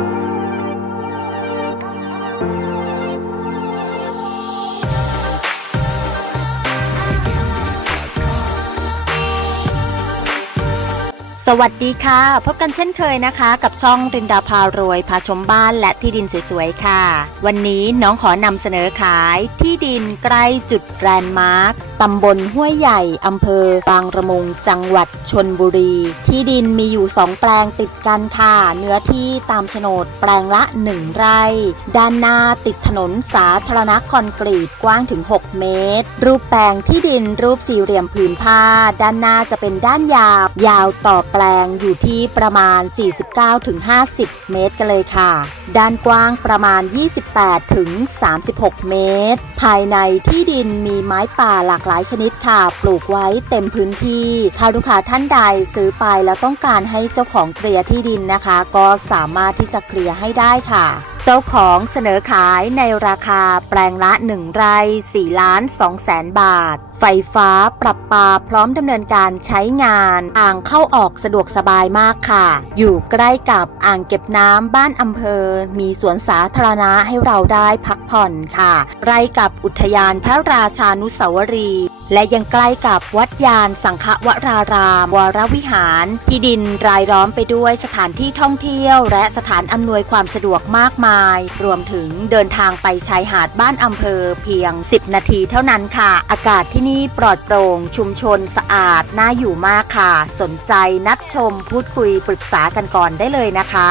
Bye. สวัสดีค่ะ พบกันเช่นเคยนะคะ กับช่องรินดาพารวยพาชมบ้านและที่ดินสวยๆค่ะ วันนี้น้องขอนำเสนอขายที่ดินใกล้จุดแลนด์มาร์คตำบลห้วยใหญ่อำเภอ บางระมุงจังหวัดชนบุรี ที่ดินมีอยู่2แปลงติดกันค่ะ เนื้อที่ตามโฉนดแปลงละ1ไร่ ด้านหน้าติดถนนสาธารณะคอนกรีตกว้างถึง 6 เมตร รูปแปลงที่ดินรูปสี่เหลี่ยมผืนผ้า ด้านหน้าจะเป็นด้านยาวยาวต่อแปลงอยู่ที่ประมาณ 49-50 เมตรกันเลยค่ะ ด้านกว้างประมาณ 28-36 เมตร ภายในที่ดินมีไม้ป่าหลากหลายชนิดค่ะ ปลูกไว้เต็มพื้นที่ ถ้าลูกค้าท่านใดซื้อไปแล้วต้องการให้เจ้าของเคลียร์ที่ดินนะคะ ก็สามารถที่จะเคลียร์ให้ได้ค่ะเจ้าของเสนอขายในราคาแปลงละ 1 ไร่4ล้าน2แสนบาท ไฟฟ้าปรับปาพร้อมดำเนินการใช้งาน อ่างเข้าออกสะดวกสบายมากค่ะ อยู่ใกล้กับอ่างเก็บน้ำบ้านอำเภอ มีสวนสาธารณะให้เราได้พักผ่อนค่ะใกล้กับอุทยานพระราชานุสาวรีย์และยังใกล้กับวัดยานสังฆวราราม วรวิหาร ที่ดินรายล้อมไปด้วยสถานที่ท่องเที่ยว และสถานอำนวยความสะดวกมากมาย รวมถึงเดินทางไปชายหาดบ้านอำเภอเพียง 10 นาทีเท่านั้นค่ะ อากาศที่นี่ปลอดโปร่ง ชุมชนสะอาด น่าอยู่มากค่ะ สนใจนัดชมพูดคุยปรึกษากันก่อนได้เลยนะคะ